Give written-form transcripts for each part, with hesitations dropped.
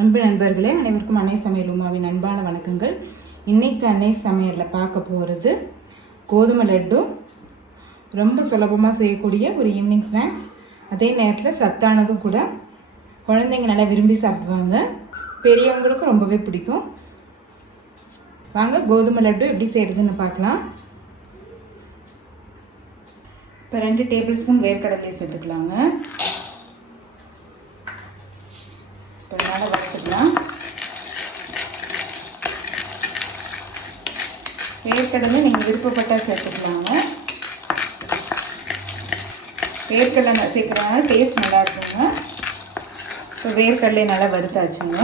அன்பு நண்பர்களே, அனைவருக்கும் அன்னை சமையல் உமாவின் அன்பான வணக்கங்கள். இன்றைக்கி அன்னை சமையலில் பார்க்க போகிறது கோதுமை லட்டு. ரொம்ப சுலபமாக செய்யக்கூடிய ஒரு ஈவினிங் ஸ்நாக்ஸ், அதே நேரத்தில் சத்தானதும் கூட. குழந்தைங்க நல்லா விரும்பி சாப்பிடுவாங்க, பெரியவங்களுக்கும் ரொம்பவே பிடிக்கும். வாங்க கோதுமை லட்டு எப்படி செய்கிறதுன்னு பார்க்கலாம். இப்போ 2 டேபிள் ஸ்பூன் வேர்க்கடலை சேர்த்துக்கலாங்க. நல்லா வறுத்துக்கலாம். வேர்க்கடலை நீங்கள் விருப்பப்பட்டால் சேர்த்துக்கலாங்க. வேர்க்கடலை சேர்க்குறதுனால டேஸ்ட் நல்லா இருக்குங்க. இப்போ வேர்க்கடலை நல்லா வறுத்தாச்சுங்க.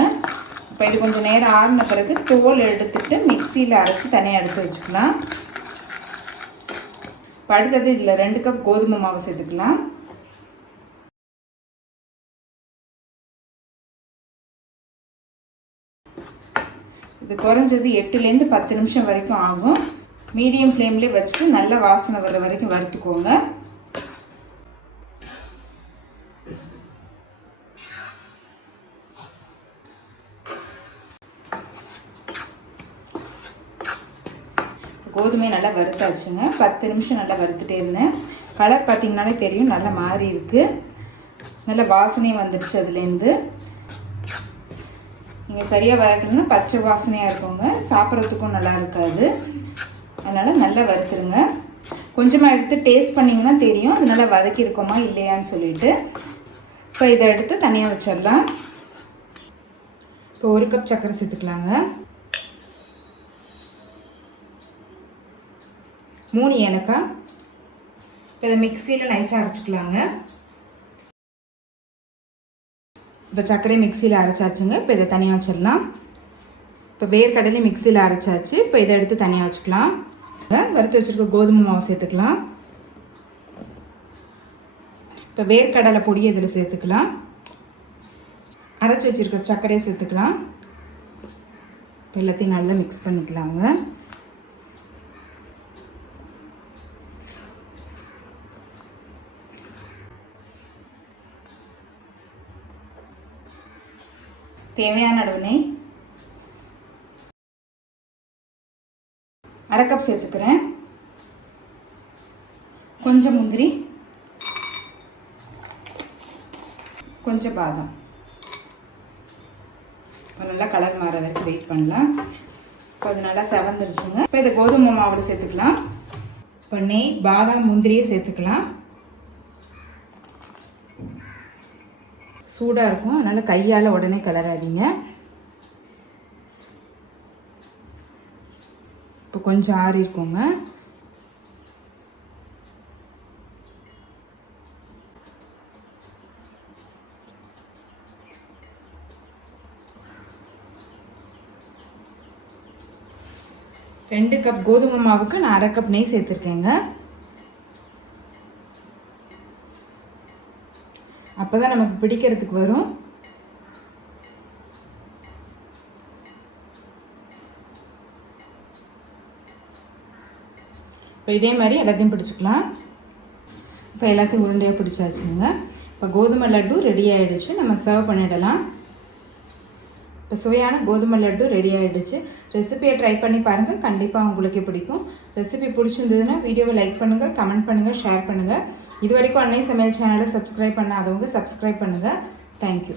இப்போ இது கொஞ்சம் நேரம் ஆறின பிறகு தோல் எடுத்துட்டு மிக்சியில் அரைச்சி தனியாக எடுத்து வச்சுக்கலாம். இப்போ அடுத்தது இதில் 2 கப் கோதுமை மாவு சேர்த்துக்கலாம். இது குறைஞ்சது 8லேருந்து 10 நிமிஷம் வரைக்கும் ஆகும். மீடியம் ஃப்ளேம்லேயே வச்சுட்டு நல்ல வாசனை வர வரைக்கும் வறுத்துக்கோங்க. கோதுமையை நல்லா வறுத்தாச்சுங்க. 10 நிமிஷம் நல்லா வறுத்துட்டே இருந்தேன். கலர் பார்த்திங்கனாலே தெரியும், நல்லா மாறி இருக்குது. நல்ல வாசனையும் வந்துடுச்சு. அதுலேருந்து நீங்கள் சரியாக வறுக்கணும்னா பச்சை வாசனையாக இருக்குங்க, சாப்பிட்றதுக்கும் நல்லா இருக்காது. அதனால் நல்லா வறுத்துருங்க. கொஞ்சமாக எடுத்து டேஸ்ட் பண்ணிங்கன்னா தெரியும் அது நல்லா வதக்கியிருக்கோமா இல்லையான்னு சொல்லிட்டு. இப்போ இதை எடுத்து தனியாக வச்சிடலாம். இப்போ 1 கப் சர்க்கரை சேர்த்துக்கலாங்க. 3 ஏலக்காய். இப்போ இதை மிக்சியில் நைஸாக அரைச்சிக்கலாங்க. இப்போ சர்க்கரை மிக்சியில் அரைச்சாச்சுங்க. இப்போ இதை தனியாக வச்சிடலாம். இப்போ வேர்க்கடலை மிக்சியில் அரைச்சாச்சு. இப்போ இதை எடுத்து தனியாக வச்சுக்கலாம். வறுத்து வச்சுருக்க கோதுமை மாவு சேர்த்துக்கலாம். இப்போ வேர்க்கடலை பொடியை இதில் சேர்த்துக்கலாம். அரைச்சி வச்சுருக்க சர்க்கரையை சேர்த்துக்கலாம். இப்போ எல்லாத்தையும் நல்லா மிக்ஸ் பண்ணிக்கலாங்க. தேவையான அளவு நெய் 1/2 கப் சேர்த்துக்கிறேன். கொஞ்சம் முந்திரி, கொஞ்சம் பாதாம். நல்லா கலர் மாற வரைக்கும் வெயிட் பண்ணலாம். இப்போ அது நல்லா செவந்துருச்சுங்க. இப்போ இதை கோதுமை மாவில் சேர்த்துக்கலாம். இப்போ நெய், பாதாம், முந்திரியை சேர்த்துக்கலாம். சூடாக இருக்கும், அதனால் கையால் உடனே கலராதீங்க. இப்போ கொஞ்சம் ஆறி இருக்குங்க. ரெண்டு கப் கோதுமை மாவுக்கு நான் 1/2 கப் நெய் சேர்த்துருக்கேங்க. அப்போ தான் நமக்கு பிடிக்கிறதுக்கு வரும். இப்போ இதே மாதிரி எல்லாத்தையும் பிடிச்சிக்கலாம். இப்போ எல்லாத்தையும் உருண்டையாக பிடிச்சாச்சுங்க. இப்போ கோதுமை லட்டு ரெடி ஆகிடுச்சு. நம்ம சர்வ் பண்ணிடலாம். இப்போ சுவையான கோதுமை லட்டு ரெடி ஆகிடுச்சு. ரெசிபியை ட்ரை பண்ணி பாருங்கள், கண்டிப்பாக உங்களுக்கு பிடிக்கும். ரெசிபி பிடிச்சிருந்ததுன்னா வீடியோவை லைக் பண்ணுங்கள், கமெண்ட் பண்ணுங்கள், ஷேர் பண்ணுங்கள். இது வரைக்கும் அன்னை சமையல் சேனலை சப்ஸ்கிரைப் பண்ணாதவங்க சப்ஸ்கிரைப் பண்ணுங்கள். தேங்க்யூ.